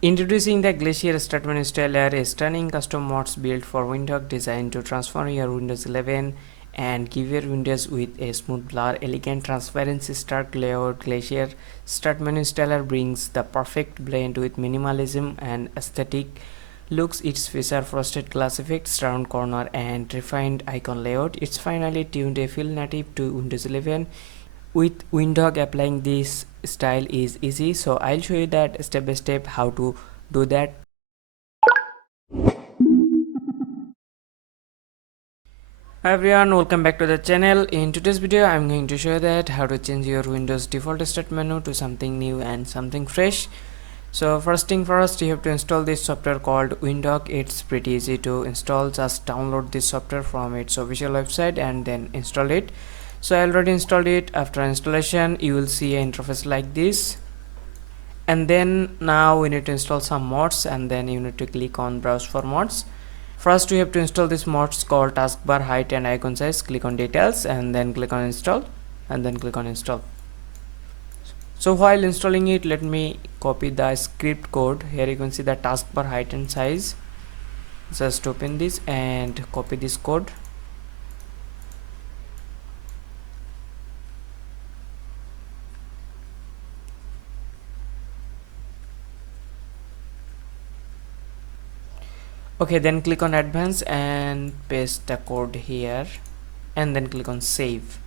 Introducing the Glacier Start Menu installer, a stunning custom mods built for Windhawk designed to transform your Windows 11 and give your Windows with a smooth blur, elegant transparency, stark layout. Glacier Start Menu installer brings the perfect blend with minimalism and aesthetic looks. Its feature frosted glass effects, round corner and refined icon layout. It's finally tuned a feel native to Windows 11. With Windhawk, applying this style is easy, so I'll show you that step by step how to do that. Hi everyone, welcome back to the channel. In today's video I'm going to show you that how to change your Windows default start menu to something new and something fresh. So first thing first, you have to install this software called Windhawk. It's pretty easy to install. Just download this software from its official website and then install it. So I already installed it. After installation you will see an interface like this, and then now we need to install some mods, and then you need to click on browse for mods. First we have to install this mods called taskbar height and icon size. Click on details and then click on install and then click on install. So while installing it, let me copy the script code. Here you can see the taskbar height and size. Just open this and copy this code. Okay, then click on advanced and paste the code here and then click on save.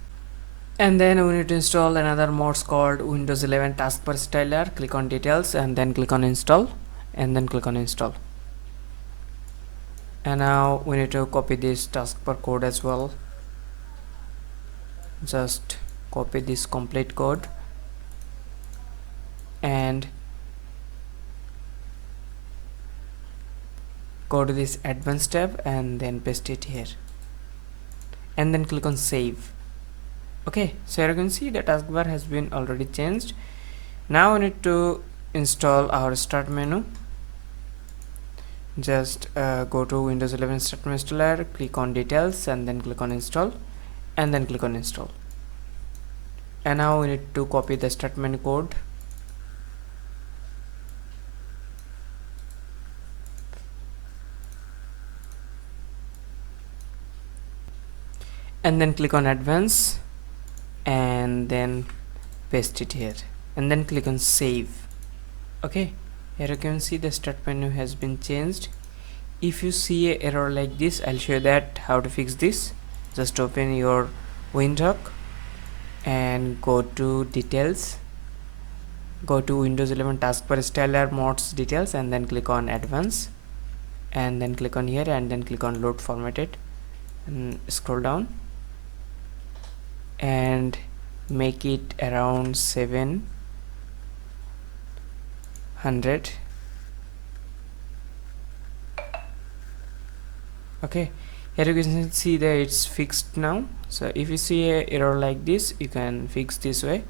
And then we need to install another mods called Windows 11 taskbar styler. Click on details and then click on install and then click on install. And now we need to copy this taskbar code as well. Just copy this complete code and go to this advanced tab and then paste it here and then click on save. Okay, so here you can see the taskbar has been already changed. Now we need to install our start menu. Just go to Windows 11 start menu installer, click on details and then click on install and then click on install. And now we need to copy the start menu code and then click on advance and then paste it here and then click on save. Okay, here you can see the start menu has been changed. If you see an error like this, I'll show you that how to fix this. Just open your Windhawk and go to details, go to Windows 11 taskbar styler mods details and then click on advance and then click on here and then click on load formatted and scroll down and make it around 700. Okay, here you can see that it's fixed now. So if you see a error like this, you can fix this way.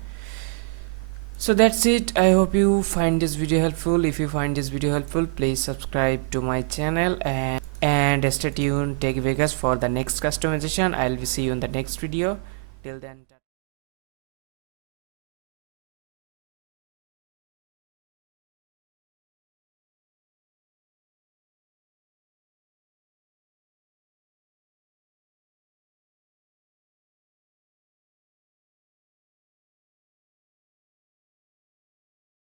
So that's it. I hope you find this video helpful. If you find this video helpful, please subscribe to my channel and stay tuned. Take Vegas for the next customization. I'll see you in the next video. Till then.